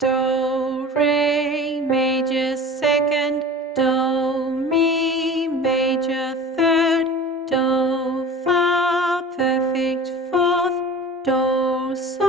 Do, re, major second, do, mi, major third, do, fa, perfect fourth, do, sol.